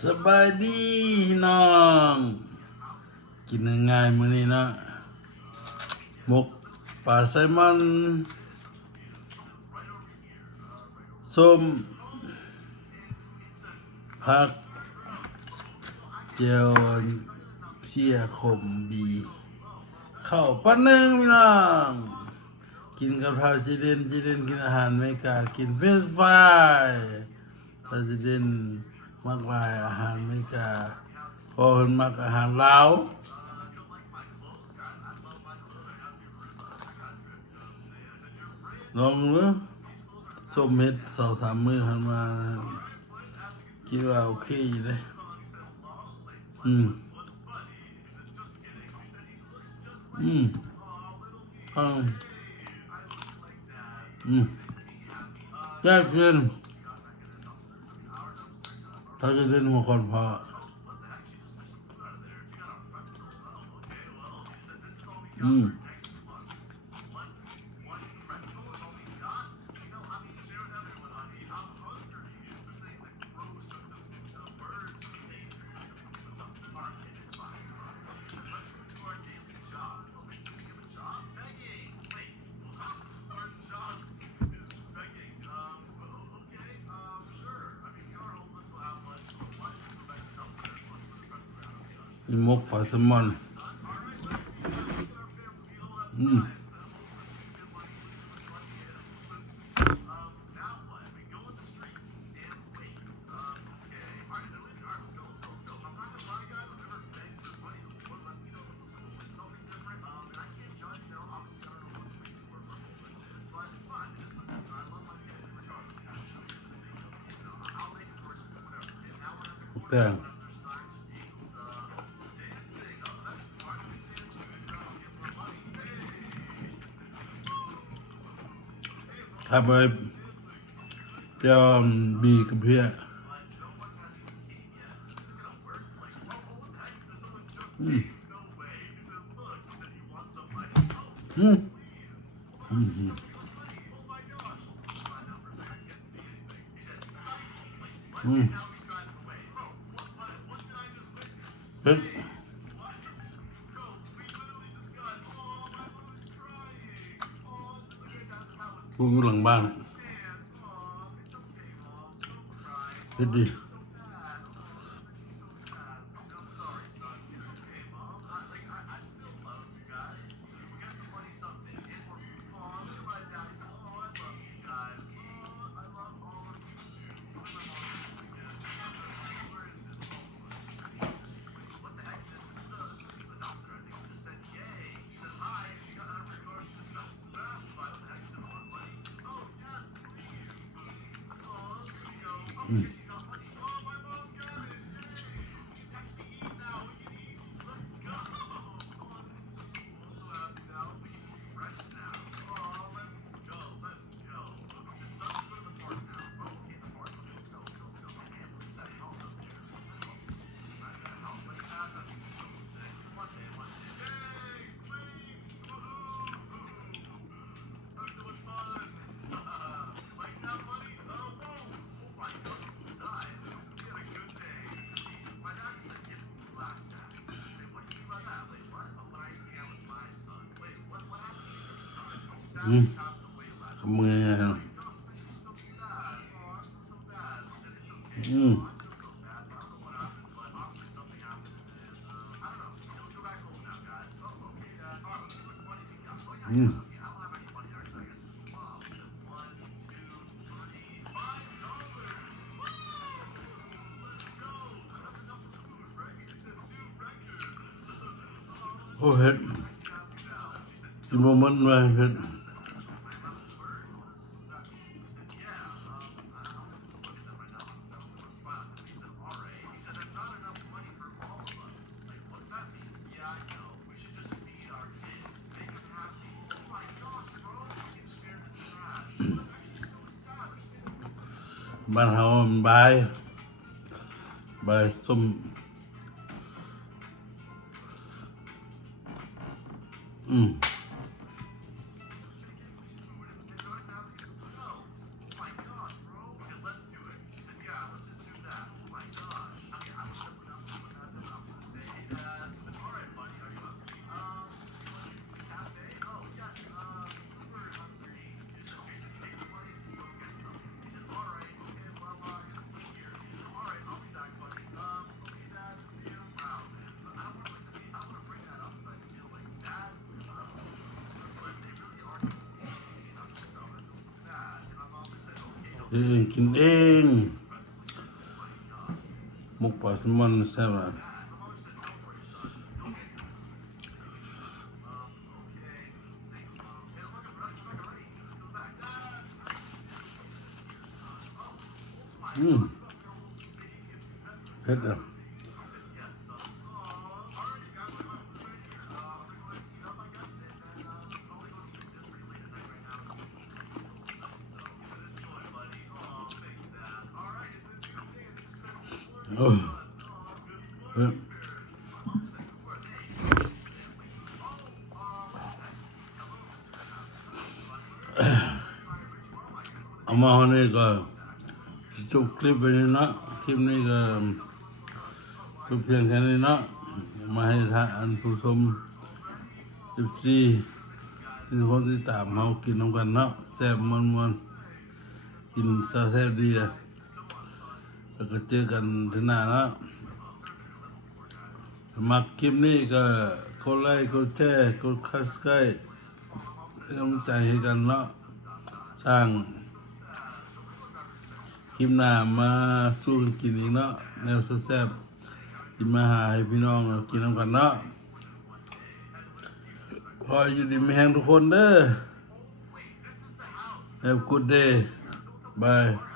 สบายดีน้อง กินง่ายๆมื้อนี้นะหมกปลาไซลมอนส้มผักเจียวเพียขมบีข้าวปั้นหนึ่งพี่น้องกินกับข้าวจีเด่นกินอาหารไม่กล้ากินเฟรนช์ฟรายข้าวจีเด่นมักหลายอาหารไม่กล้าพอเพิ่นมักอาหารลาวลองดูส้มเฮ็ด2-3 มื้อหันมาคิดว่าโอเคอยู่เลยอืมอืมอืมยากเกินถ้าจะเล่นหัวคนพออืมมีมกปลาแซลมอนอืมแต่ถ้าไปเจ้าบีกับเพียอืมอืมอืมอืมเฮ้ยกูอยู่หลังบ้านเฮ็ดดีอืมอืมขมืออืมอืมโอ้เฮ็ดกินบ่มันไว้เฮ็ดบ้านเฮามันบายส้มอืม เองกินเองหมกปลาแซลมอนแซ่บอ่ะเผ็ดอ่ะโอ้เฮ้ยเอามาวันนี้ก็จบคลิปไปนี้นะคลิปนี้ก็จบเพียงแค่นี้นะมาให้ท่านผู้ชม14ที่คนที่ตามเรากินน้ำกันเนาะแซ่บมันๆกินซะแซ่บดีอ่ะแล้วก็เจอกันที่หน้านะสมัครคลิปนี้ก็กดไลค์กดแชร์กดซับสไครบ์เป็นกำลังใจให้กันเนาะสร้างคลิปหน้ามาสู้กันกินอีกเนาะแนวแซ่บๆกินมาหาให้พี่น้องกินน้ำกันเนาะขออยู่ดีมีแห้งทุกคนเด้อ Have a good day. Bye.